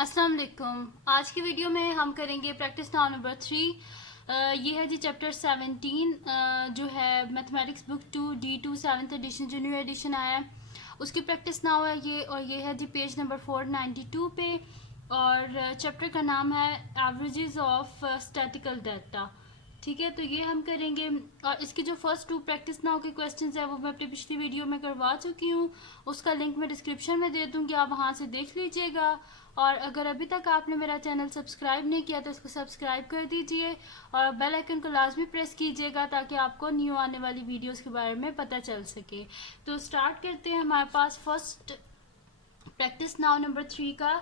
अस्सलाम वालेकुम। आज की वीडियो में हम करेंगे प्रैक्टिस नाउ नंबर 3। ये है जी चैप्टर 17 जो है mathematics book 2D2 7th edition जो न्यू एडिशन आया है उसकी प्रैक्टिस नाउ है ये। और ये है जी पेज नंबर 492 पे। और चैप्टर का नाम है एवरेजेस ऑफ स्टैटिकल डाटा। ठीक है, तो ये हम करेंगे। और इसकी जो फर्स्ट 2 प्रैक्टिस नाउ के क्वेश्चंस है वो मैं अपनी पिछली वीडियो में करवा चुकी हूँ। उसका लिंक मैं डिस्क्रिप्शन में दे दूँगी, आप वहाँ से देख लीजिएगा। और अगर अभी तक आपने मेरा चैनल सब्सक्राइब नहीं किया तो इसको सब्सक्राइब कर दीजिए और बेल आइकन को लाजमी प्रेस कीजिएगा ताकि आपको न्यू आने वाली वीडियोस के बारे में पता चल सके। तो स्टार्ट करते हैं। हमारे पास फर्स्ट प्रैक्टिस नाउ नंबर 3 का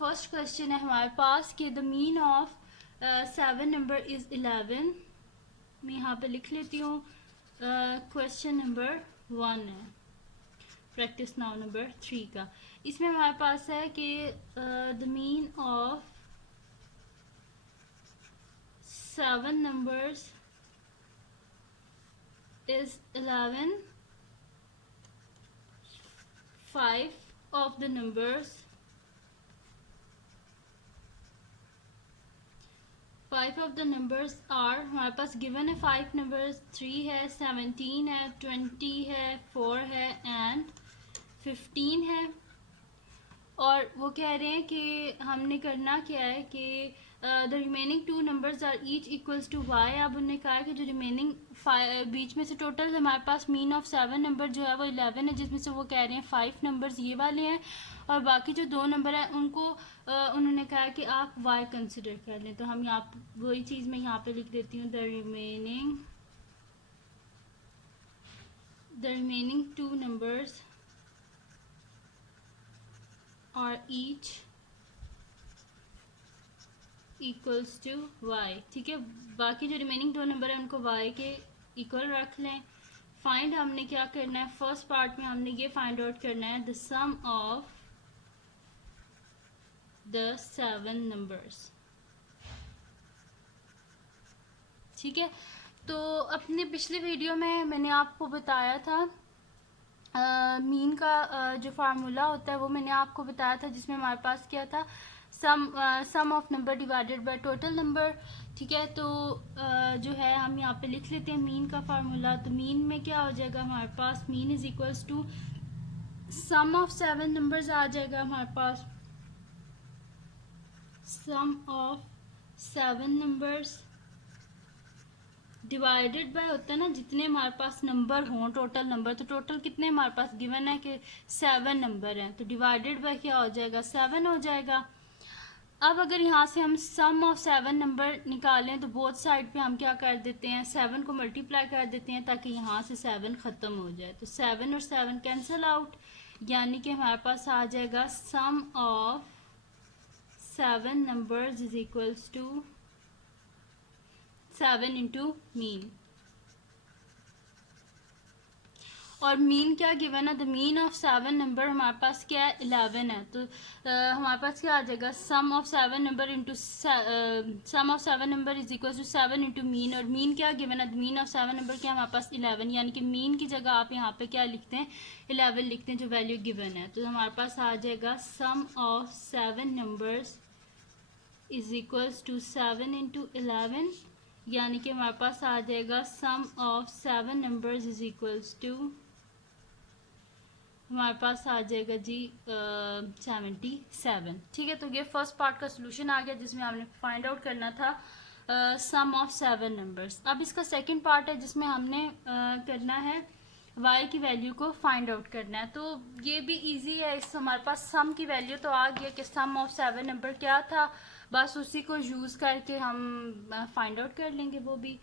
फर्स्ट क्वेश्चन है हमारे पास कि the mean of 7 number is 11। मैं यहाँ पे लिख लेती हूँ। क्वेश्चन नंबर 1 है प्रैक्टिस नाउ नंबर 3 का। इसमें हमारे पास है कि the mean of 7 numbers is 11। 5 of the numbers 5 of the numbers are, हमारे पास गिवन है 5 नंबर्स, 3 है, 17 है, 20 है, 4 है एंड 15 है। और वो कह रहे हैं कि हमने करना क्या है कि the remaining 2 numbers are each equals to Y. अब उन्होंने कहा कि जो रिमेनिंग बीच में से टोटल हमारे पास मीन ऑफ 7 नंबर जो है वो 11 है, जिसमें से वो कह रहे हैं 5 नंबर्स ये वाले हैं और बाकी जो 2 नंबर हैं उनको उन्होंने कहा कि आप वाई कंसिडर कर लें। तो हम यहाँ वही चीज़ मैं यहाँ पे लिख देती हूँ, the remaining 2 numbers are each equals to y। ठीक है, बाकी जो रिमेनिंग 2 नंबर है उनको y के इक्वल रख लें। फाइंड हमने क्या करना है, फर्स्ट पार्ट में हमने ये फाइंड आउट करना है the sum of the 7 numbers. ठीक है, तो अपनी पिछली वीडियो में मैंने आपको बताया था मीन का जो फार्मूला होता है वो मैंने आपको बताया था, जिसमें हमारे पास क्या था, sum of number divided by total number. ठीक है, तो जो है हम यहाँ पे लिख लेते हैं मीन का फार्मूला। तो मीन में क्या हो जाएगा हमारे पास, mean is equals to sum of 7 numbers आ जाएगा हमारे पास, sum of 7 numbers divided by होता है ना जितने हमारे पास नंबर हों टोटल नंबर। तो टोटल कितने हमारे पास गिवन है कि 7 नंबर हैं, तो डिवाइडेड बाय क्या हो जाएगा, 7 हो जाएगा। अब अगर यहाँ से हम सम ऑफ 7 नंबर निकालें तो बोथ साइड पे हम क्या कर देते हैं, 7 को मल्टीप्लाई कर देते हैं ताकि यहाँ से 7 ख़त्म हो जाए। तो 7 और 7 कैंसिल आउट, यानी कि हमारे पास आ जाएगा sum of 7 numbers is equals to 7 into mean. और मीन क्या गिवन है, द मीन ऑफ 7 नंबर हमारे पास क्या है, 11 है। तो हमारे पास क्या आ जाएगा, sum of 7 number into sum of 7 number is equal to 7 into mean. और मीन क्या गिवन है, द मीन ऑफ 7 नंबर क्या है हमारे पास 11, यानी कि मीन की जगह आप यहाँ पे क्या लिखते हैं, 11 लिखते हैं जो वैल्यू गिवन है। तो हमारे पास आ जाएगा sum of 7 numbers is equals to 7 into 11, यानी कि हमारे पास आ जाएगा sum of 7 numbers is equals to, हमारे पास आ जाएगा जी 77। ठीक है, तो ये फर्स्ट पार्ट का सोल्यूशन आ गया जिसमें हमने फाइंड आउट करना था सम ऑफ 7 नंबर्स। अब इसका सेकंड पार्ट है जिसमें हमने करना है y की वैल्यू को फाइंड आउट करना है। तो ये भी इजी है, इस हमारे पास सम की वैल्यू तो आ गया कि सम ऑफ 7 नंबर क्या था, बस उसी को यूज़ करके हम फाइंड आउट कर लेंगे वो भी।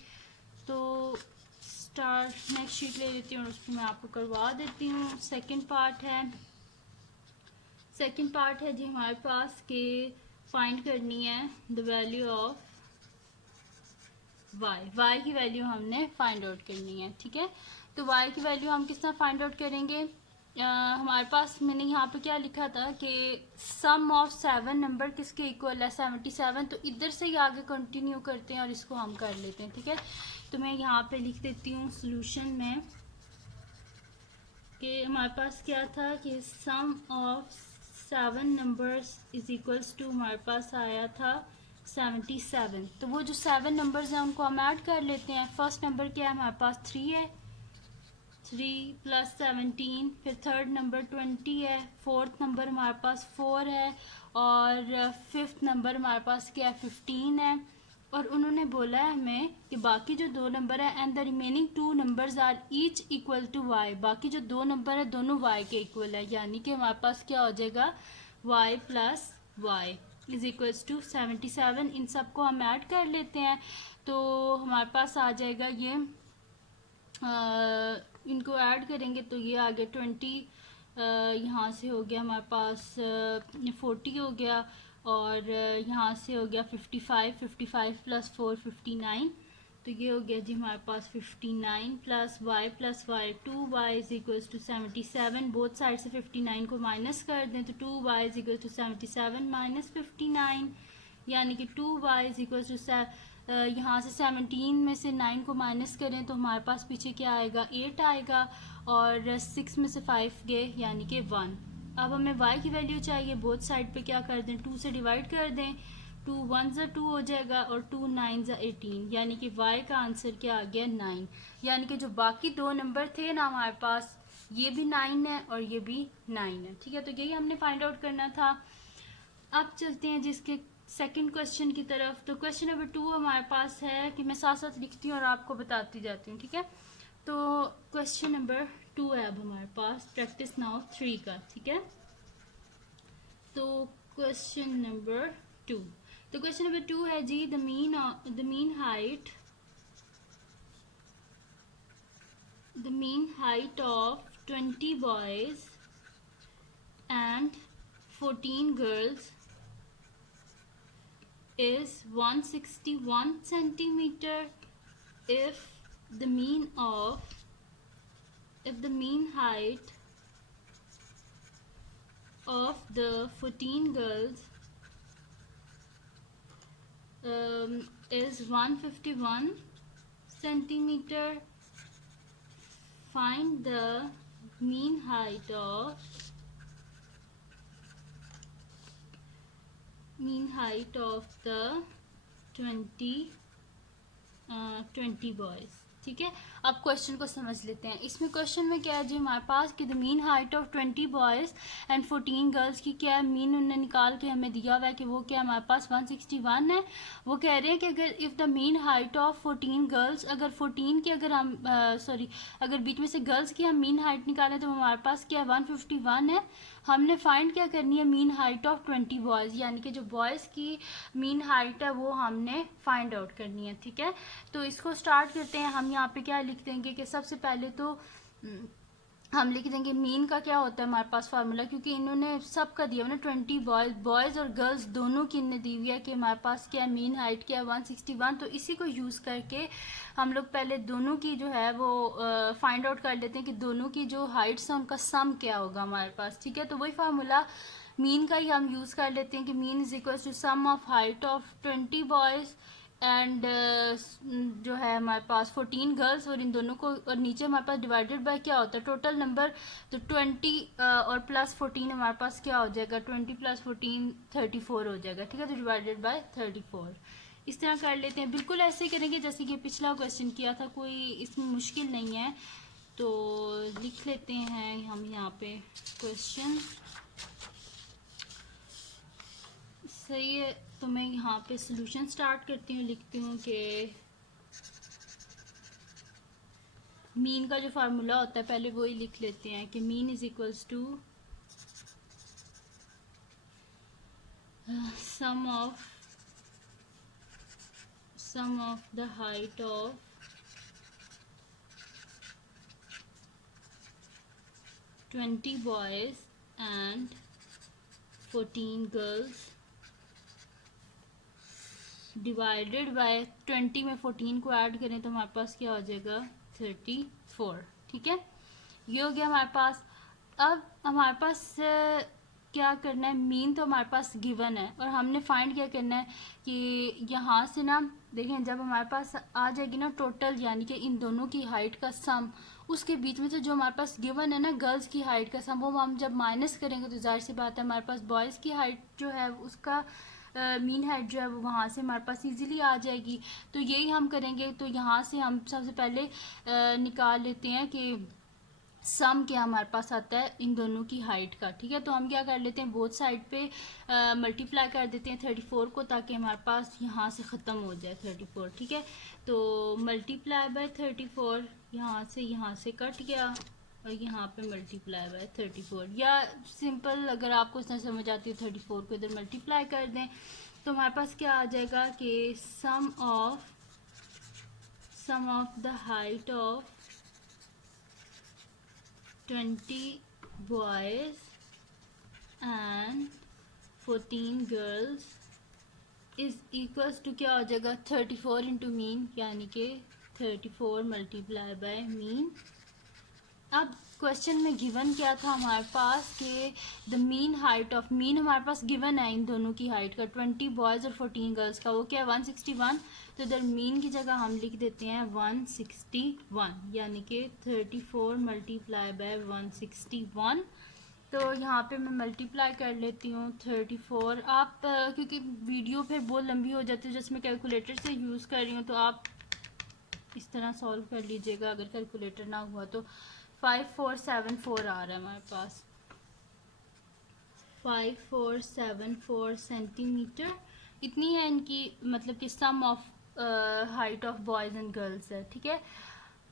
तो स्टार्ट नेक्स्ट शीट ले लेती हूँ और उसमें मैं आपको करवा देती हूँ। सेकंड पार्ट है जी हमारे पास के फाइंड करनी है द वैल्यू ऑफ y की वैल्यू हमने फाइंड आउट करनी है। ठीक है, तो y की वैल्यू हम किस तरह फाइंड आउट करेंगे, हमारे पास मैंने यहाँ पे क्या लिखा था कि सम ऑफ 7 नंबर किसके इक्वल है, 77। तो इधर से ही आगे कंटिन्यू करते हैं और इसको हम कर लेते हैं। ठीक है, तो मैं यहाँ पे लिख देती हूँ सोल्यूशन में कि हमारे पास क्या था कि sum of 7 numbers is equals to हमारे पास आया था 77। तो वो जो 7 नंबर्स हैं उनको हम ऐड कर लेते हैं। फर्स्ट नंबर क्या है हमारे पास 3 है, 3 प्लस 17, फिर थर्ड नंबर 20 है, फोर्थ नंबर हमारे पास 4 है, और फिफ्थ नंबर हमारे पास क्या है 15 है। और उन्होंने बोला है हमें कि बाकी जो दो नंबर है and the remaining two numbers are each equal to Y, बाकी जो दो नंबर है दोनों वाई के इक्वल है, यानी कि हमारे पास क्या हो जाएगा Y plus Y is equals to 77। इन सबको हम ऐड कर लेते हैं तो हमारे पास आ जाएगा ये इनको ऐड करेंगे तो ये आ गया 20, यहाँ से हो गया हमारे पास 40 हो गया, और यहाँ से हो गया 55, 55 प्लस 4 59, तो ये हो गया जी हमारे पास 59 plus Y 2y is equals to 77। Both side से 59 को माइनस कर दें तो 2y is equal to 77 minus 59, यानी कि 2y इज इक्वल टू यहाँ से 17 में से 9 को माइनस करें तो हमारे पास पीछे क्या आएगा 8 आएगा, और 6 में से 5 गए यानी कि 1। अब हमें y की वैल्यू चाहिए, बोथ साइड पे क्या कर दें 2 से डिवाइड कर दें, 2 1 ज़ा 2 हो जाएगा और 2 9 ज़ा 18, यानी कि y का आंसर क्या आ गया 9। यानी कि जो बाकी दो नंबर थे ना हमारे पास ये भी 9 है और ये भी 9 है। ठीक है, तो यही हमने फाइंड आउट करना था। अब चलते हैं जिसके सेकंड क्वेश्चन की तरफ। तो क्वेश्चन नंबर 2 हमारे पास है कि मैं साथ साथ लिखती हूँ और आपको बताती जाती हूँ। ठीक है, तो क्वेश्चन नंबर 2 है अब हमारे पास प्रैक्टिस नाउ 3 का। ठीक है, तो क्वेश्चन नंबर 2, तो क्वेश्चन नंबर 2 है जी the mean height of 20 boys and 14 girls is 161 centimeter if the mean height of the 14 girls is 151 centimeter. Find the mean height of the 20 boys. ठीक है, अब क्वेश्चन को समझ लेते हैं। इसमें क्वेश्चन में क्या है जी हमारे पास कि the mean height of 20 boys and 14 girls की क्या है मीन उन्होंने निकाल के हमें दिया हुआ है कि वो क्या हमारे पास 161 है। वो कह रहे हैं कि अगर if the mean height of 14 girls, अगर 14 की अगर हम अगर बीच में से गर्ल्स की हम मीन हाइट निकालें तो हमारे पास क्या है 151 है। हमने फाइंड क्या करनी है मीन हाइट ऑफ 20 बॉयज़, यानी कि जो बॉयज़ की मीन हाइट है वो हमने फाइंड आउट करनी है। ठीक है, तो इसको स्टार्ट करते हैं। हम यहाँ पे क्या लिख देंगे कि सबसे पहले तो हम लिख देंगे मीन का क्या होता है हमारे पास फार्मूला, क्योंकि इन्होंने सबका दिया ना 20 बॉयज़ और गर्ल्स दोनों की इन्होंने दी हुई है कि हमारे पास क्या है मीन हाइट क्या है 161। तो इसी को यूज़ करके हम लोग पहले दोनों की जो है वो फाइंड आउट कर लेते हैं कि दोनों की जो हाइट्स हैं उनका सम क्या होगा हमारे पास। ठीक है, तो वही फार्मूला मीन का ही हम यूज़ कर लेते हैं कि mean is equal to sum of height of 20 boys and जो है हमारे पास 14 गर्ल्स, और इन दोनों को, और नीचे हमारे पास डिवाइडेड बाय क्या होता है टोटल नंबर, तो 20 और प्लस 14 हमारे पास क्या हो जाएगा 20 प्लस 14 34 हो जाएगा। ठीक है, तो डिवाइडेड बाय 34 इस तरह कर लेते हैं। बिल्कुल ऐसे ही करेंगे जैसे कि पिछला क्वेश्चन किया था, कोई इसमें मुश्किल नहीं है। तो लिख लेते हैं हम यहाँ पे क्वेश्चन, सही है। तो मैं यहाँ पे सॉल्यूशन स्टार्ट करती हूँ, लिखती हूँ कि मीन का जो फार्मूला होता है पहले वही लिख लेते हैं कि mean is equals to sum of the height of 20 boys and 14 girls divided by 20 में 14 को ऐड करें तो हमारे पास क्या हो जाएगा 34। ठीक है, ये हो गया हमारे पास। अब हमारे पास क्या करना है, मीन तो हमारे पास गिवन है और हमने फाइंड क्या करना है कि यहाँ से ना देखें जब हमारे पास आ जाएगी ना टोटल, यानी कि इन दोनों की हाइट का सम, उसके बीच में से जो हमारे पास गिवन है ना गर्ल्स की हाइट का सम, वो हम जब माइनस करेंगे तो जाहिर सी बात है हमारे पास बॉयज़ की हाइट जो है उसका मीन हाइट जो है वो वहाँ से हमारे पास इजीली आ जाएगी। तो यही हम करेंगे। तो यहाँ से हम सबसे पहले निकाल लेते हैं कि सम क्या हमारे पास आता है इन दोनों की हाइट का। ठीक है, तो हम क्या कर लेते हैं, बोथ साइड पे मल्टीप्लाई कर देते हैं 34 को, ताकि हमारे पास यहाँ से ख़त्म हो जाए 34। ठीक है, तो मल्टीप्लाई बाय 34, यहाँ से कट गया और यहाँ पे मल्टीप्लाई बाय 34, या सिंपल अगर आपको इतना समझ आती है 34 को इधर मल्टीप्लाई कर दें तो हमारे पास क्या आ जाएगा कि sum of the height of 20 boys and 14 girls is equals to क्या हो जाएगा 34 इंटू मीन, यानी कि 34 मल्टीप्लाई बाय मीन। अब क्वेश्चन में गिवन क्या था हमारे पास कि the mean height of, mean हमारे पास गिवन है इन दोनों की हाइट का 20 बॉयज़ और 14 गर्ल्स का, वो क्या है 161। तो इधर मीन की जगह हम लिख देते हैं 161, यानी कि 34 मल्टीप्लाई बाय 161। तो यहाँ पे मैं मल्टीप्लाई कर लेती हूँ 34। आप क्योंकि वीडियो फिर बहुत लंबी हो जाती है जिसमें कैलकुलेटर से यूज़ कर रही हूँ, तो आप इस तरह सॉल्व कर लीजिएगा अगर कैलकुलेटर ना हुआ तो। 5474 आ रहा है हमारे पास, 5474 सेंटीमीटर इतनी है इनकी, मतलब कि sum of height of boys and girls है। ठीक है,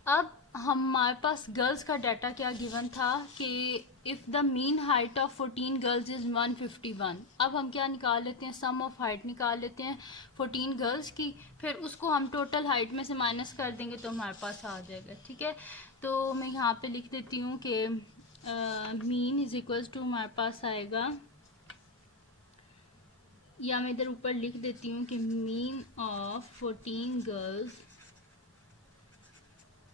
अब हमारे पास गर्ल्स का डाटा क्या गिवन था कि if the mean height of 14 girls is 151। अब हम क्या निकाल लेते हैं, सम ऑफ हाइट निकाल लेते हैं 14 गर्ल्स की, फिर उसको हम टोटल हाइट में से माइनस कर देंगे तो हमारे पास आ जाएगा। ठीक है, तो मैं यहाँ पे लिख देती हूँ कि मीन इज इक्वल्स टू हमारे पास आएगा, या मैं इधर ऊपर लिख देती हूँ कि mean of 14 girls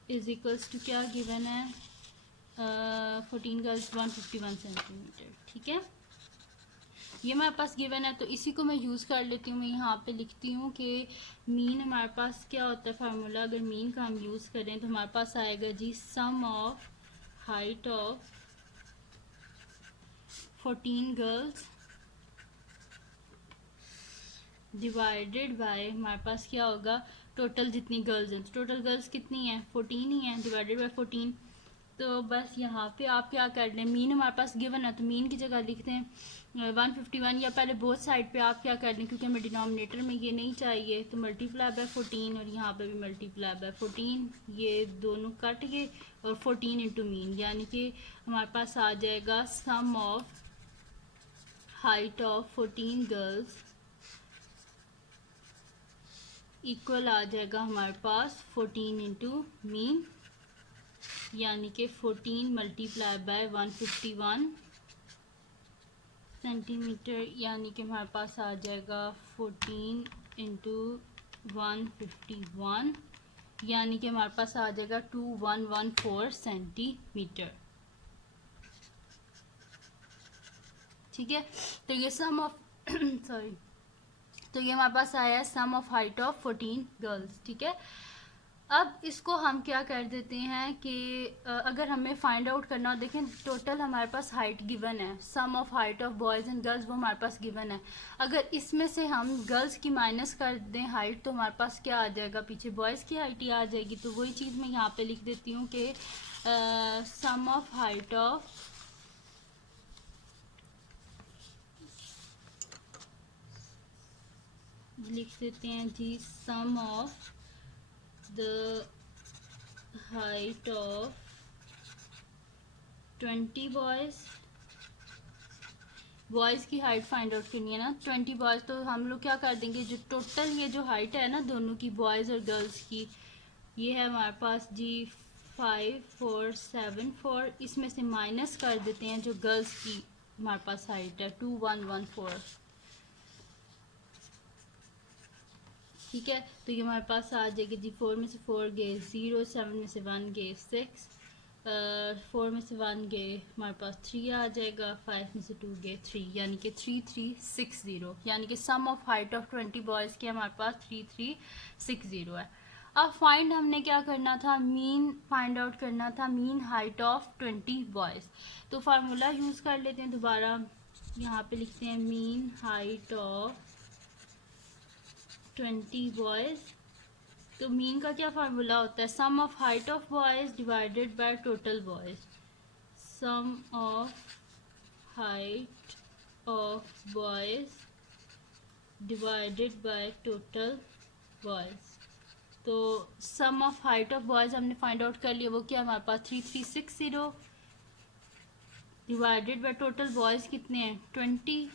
is equals to क्या गिवन है 14 गर्ल्स 151 सेंटीमीटर। ठीक है, ये हमारे पास गिवन है, तो इसी को मैं यूज़ कर लेती हूँ। मैं यहाँ पे लिखती हूँ कि मीन हमारे पास क्या होता है फार्मूला, अगर मीन का हम यूज़ करें तो हमारे पास आएगा जी sum of height of 14 girls divided by हमारे पास क्या होगा टोटल जितनी गर्ल्स हैं। टोटल गर्ल्स कितनी हैं 14 ही हैं, डिवाइडेड बाय 14। तो बस यहाँ पे आप क्या कर लें, मीन हमारे पास गिवन है तो मीन की जगह लिखते हैं 151, या पहले बोथ साइड पे आप क्या कर लें, क्योंकि हमें डिनोमिनेटर में ये नहीं चाहिए, तो मल्टीप्लाई बाय 14 और यहाँ पे भी मल्टीप्लाई बाय 14, ये दोनों कट गए और 14 इंटू मीन, यानी कि हमारे पास आ जाएगा sum of height of 14 girls equal आ जाएगा हमारे पास 14 इंटू मीन, यानी कि 14 मल्टीप्लाई बाय 151 सेंटीमीटर, यानी कि हमारे पास आ जाएगा 14 इंटू 151, यानी कि हमारे पास आ जाएगा 2114 सेंटीमीटर। ठीक है, तो ये सम ऑफ सॉरी, तो ये हमारे पास आया है sum of height of 14 girls. ठीक है, अब इसको हम क्या कर देते हैं कि अगर हमें फाइंड आउट करना हो, देखें टोटल हमारे पास हाइट गिवन है, sum of height of boys and girls वो हमारे पास गिवन है। अगर इसमें से हम गर्ल्स की माइनस कर दें हाइट तो हमारे पास क्या आ जाएगा, पीछे बॉयज़ की हाइट ही आ जाएगी। तो वही चीज़ मैं यहाँ पे लिख देती हूँ कि सम ऑफ हाइट ऑफ लिख देते हैं जी sum of the height of 20 boys की हाइट फाइंड आउट करनी है ना 20 बॉयज़, तो हम लोग क्या कर देंगे, जो टोटल ये जो हाइट है ना दोनों की बॉयज़ और गर्ल्स की, ये है हमारे पास जी 5474, इसमें से माइनस कर देते हैं जो गर्ल्स की हमारे पास हाइट है 2114। ठीक है, तो ये हमारे पास आ जाएगी जी 4 में से 4 गए 0, 7 में से 1 गए 6, 4 में से 1 गए हमारे पास 3 आ जाएगा, 5 में से 2 गए 3, यानी कि 3360, यानी कि sum of height of 20 boys की हमारे पास 3360 है। अब फाइंड हमने क्या करना था, मीन फाइंड आउट करना था, मीन हाइट ऑफ 20 बॉयज़। तो फार्मूला यूज़ कर लेते हैं दोबारा, यहाँ पे लिखते हैं मीन हाइट ऑफ 20 बॉयज़। तो मीन का क्या फार्मूला होता है, sum of height of boys divided by total boys. Sum of height of boys divided by total boys. तो sum of height of boys हमने फाइंड आउट कर लिया, वो क्या हमारे पास 3360 डिवाइडेड बाय टोटल बॉयज़ कितने हैं 20।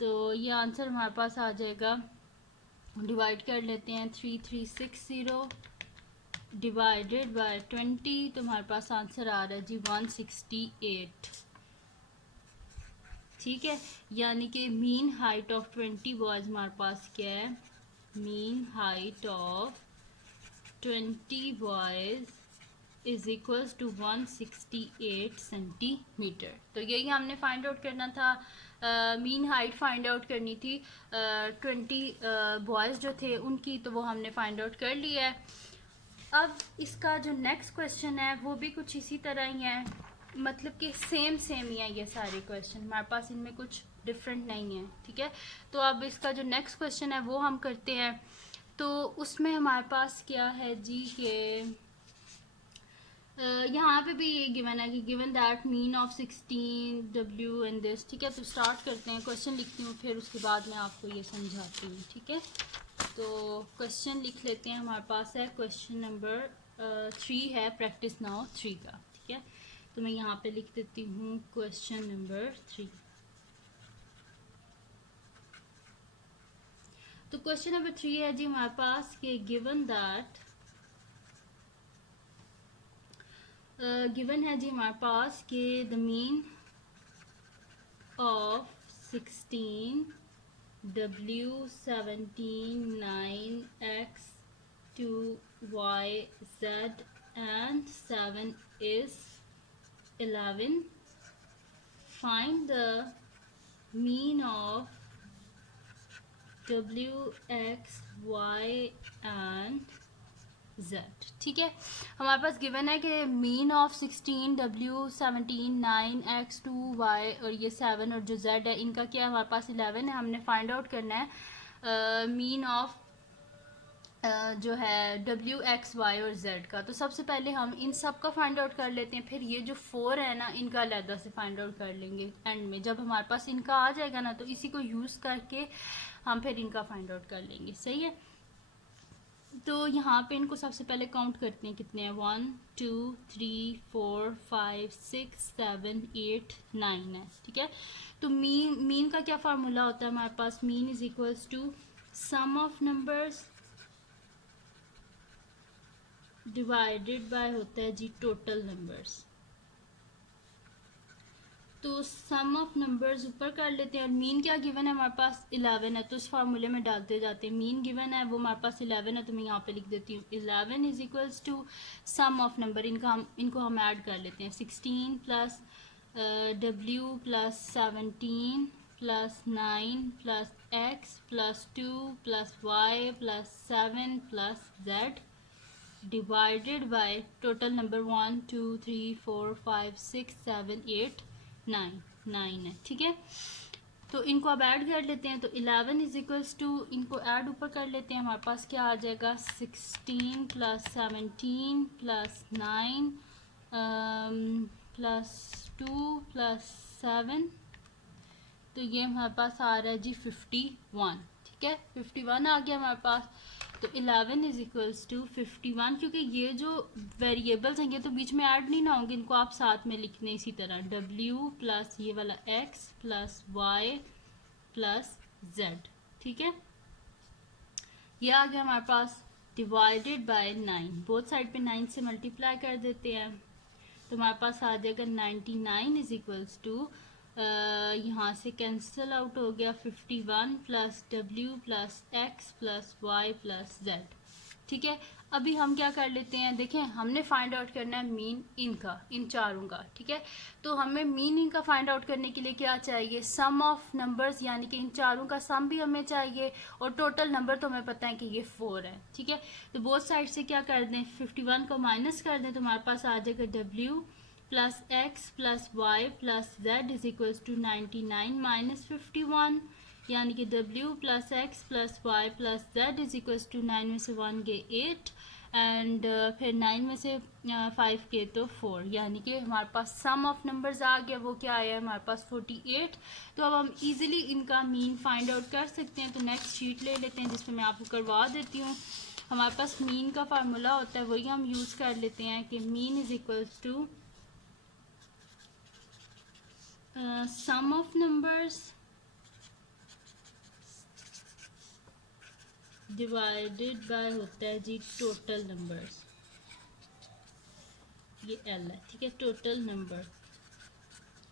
तो ये आंसर हमारे पास आ जाएगा, डिवाइड कर लेते हैं 3360 डिवाइडेड बाय 20, तो हमारे पास आंसर आ रहा है जी 168। ठीक है, यानी कि मीन हाइट ऑफ 20 बॉयज़ हमारे पास क्या है, mean height of 20 boys is equals to 168 centimetre. तो यही हमने फाइंड आउट करना था, मीन हाइट फाइंड आउट करनी थी 20 बॉयज़ जो थे उनकी, तो वो हमने फाइंड आउट कर लिया है। अब इसका जो नेक्स्ट क्वेश्चन है वो भी कुछ इसी तरह ही है, मतलब कि सेम ही है ये सारे क्वेश्चन, हमारे पास इनमें कुछ डिफरेंट नहीं है। ठीक है, तो अब इसका जो नेक्स्ट क्वेश्चन है वो हम करते हैं। तो उसमें हमारे पास क्या है जी कि यहाँ पे भी ये गिवन है कि given that mean of 16 W and this. ठीक है, तो स्टार्ट करते हैं, क्वेश्चन लिखती हूँ फिर उसके बाद मैं आपको ये समझाती हूँ। ठीक है, तो क्वेश्चन लिख लेते हैं, हमारे पास है क्वेश्चन नंबर 3 है, प्रैक्टिस नाउ 3 का। ठीक है, तो मैं यहाँ पे लिख देती हूँ क्वेश्चन नंबर 3। तो क्वेश्चन नंबर 3 है जी हमारे पास कि गिवन दैट गिवन है जी हमारे पास कि the mean of 16 W 17 9 X 2 Y Z and 7 is 11. Find the mean of W X Y and Z। ठीक है, हमारे पास गिवन है कि mean of 16 W 17 9 X 2 Y और ये 7 और जो Z है इनका क्या है, हमारे पास 11 है। हमने फाइंड आउट करना है मीन ऑफ जो है W X Y और Z का। तो सबसे पहले हम इन सब का फाइंड आउट कर लेते हैं, फिर ये जो 4 है ना इनका अलहदा से फाइंड आउट कर लेंगे एंड में, जब हमारे पास इनका आ जाएगा ना तो इसी को यूज़ करके हम फिर इनका फाइंड आउट कर लेंगे। सही है, तो यहाँ पे इनको सबसे पहले काउंट करते हैं, कितने हैं 1 2 3 4 5 6 7 8 9 है। ठीक है, तो मीन का क्या फार्मूला होता है हमारे पास, mean is equals to sum of numbers divided by होता है जी टोटल नंबर्स। तो सम ऑफ नंबर्स ऊपर कर लेते हैं और मीन क्या गिवन है हमारे पास 11 है, तो इस फार्मूले में डालते जाते हैं। मीन गिवन है वो हमारे पास 11 है, तो मैं यहाँ पे लिख देती हूँ 11 is equals to sum of number, इनको हम ऐड कर लेते हैं 16 plus W plus 17 plus 9 plus X plus 2 plus Y plus 7 plus Z divided by total number 1 2 3 4 5 6 7 8 9 है। ठीक है, तो इनको अब ऐड कर लेते हैं। तो 11 इज इक्वल्स टू, इनको ऐड ऊपर कर लेते हैं, हमारे पास क्या आ जाएगा 16 प्लस 17 प्लस 9 प्लस 2 प्लस 7, तो ये हमारे पास आ रहा है जी 51। ठीक है, 51 आ गया हमारे पास। तो 11 इज इक्वल्स टू 51, क्योंकि ये जो वेरिएबल्स हैं ये तो बीच में ऐड नहीं ना होंगे, इनको आप साथ में लिखने इसी तरह W प्लस ये वाला X plus Y plus Z। ठीक है, ये आ गया हमारे पास डिवाइडेड बाय 9, बोथ साइड पे 9 से मल्टीप्लाई कर देते हैं, तो हमारे पास आ जाएगा 99 इज इक्वल्स टू यहाँ से कैंसिल आउट हो गया 51 plus W plus X plus Y plus Z। ठीक है, अभी हम क्या कर लेते हैं, देखें हमने फाइंड आउट करना है मीन इनका, इन चारों का। ठीक है, तो हमें मीन इनका फाइंड आउट करने के लिए क्या चाहिए, सम ऑफ नंबर्स, यानी कि इन चारों का सम भी हमें चाहिए, और टोटल नंबर तो हमें पता है कि ये 4 है। ठीक है, तो बोथ साइड से क्या कर दें, 51 को माइनस कर दें, तो हमारे पास आ जाएगा W plus X plus Y plus Z is equals to 99 minus 51, यानी कि W plus X plus Y plus Z is equals to 9 में से 1 गए 8 एंड फिर 9 में से 5 के तो 4, यानी कि हमारे पास सम ऑफ नंबर्स आ गया, वो क्या आया है हमारे पास 48। तो अब हम इजीली इनका मीन फाइंड आउट कर सकते हैं। तो नेक्स्ट शीट ले लेते हैं जिसमें मैं आपको करवा देती हूँ। हमारे पास मीन का फार्मूला होता है, वही हम यूज़ कर लेते हैं कि mean is equals to sum of numbers divided by होता है जी टोटल नंबर्स, ये L है। ठीक है, टोटल नंबर।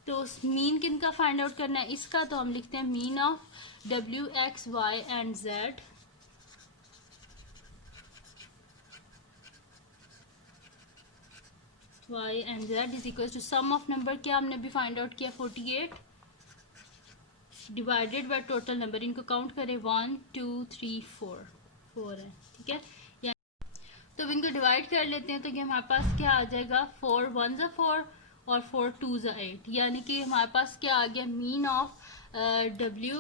तो मीन किन का फाइंड आउट करना है इसका, तो हम लिखते हैं mean of W X Y and Z Y and Z is equal to sum of number, क्या हमने भी फाइंड आउट किया 48 डिवाइडेड बाय टोटल नंबर। इनको काउंट करें 1 2 3 4 है। ठीक है, तो इनको डिवाइड कर लेते हैं, तो ये हमारे पास क्या आ जाएगा, 4 1 ज़ा 4 और 4 2 ज़ा 8, यानी कि हमारे पास क्या आ गया, mean of W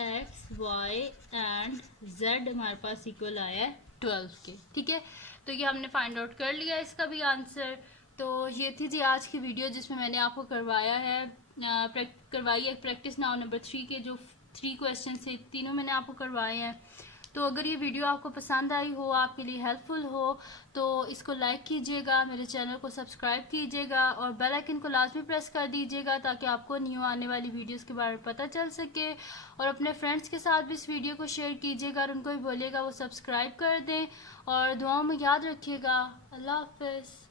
X Y and Z हमारे पास इक्वल आया है 12 के। ठीक है, तो ये हमने फाइंड आउट कर लिया इसका भी आंसर। तो ये थी जी आज की वीडियो जिसमें मैंने आपको करवाया है करवाई है प्रैक्टिस नाउ नंबर 3 के जो 3 क्वेश्चन थे, तीनों मैंने आपको करवाए हैं। तो अगर ये वीडियो आपको पसंद आई हो, आपके लिए हेल्पफुल हो, तो इसको लाइक कीजिएगा, मेरे चैनल को सब्सक्राइब कीजिएगा और बेल आइकन को लाजमी प्रेस कर दीजिएगा ताकि आपको न्यू आने वाली वीडियोस के बारे में पता चल सके। और अपने फ्रेंड्स के साथ भी इस वीडियो को शेयर कीजिएगा और उनको भी बोलिएगा वो सब्सक्राइब कर दें, और दुआओं में याद रखिएगा। अल्लाह हाफ़िज़।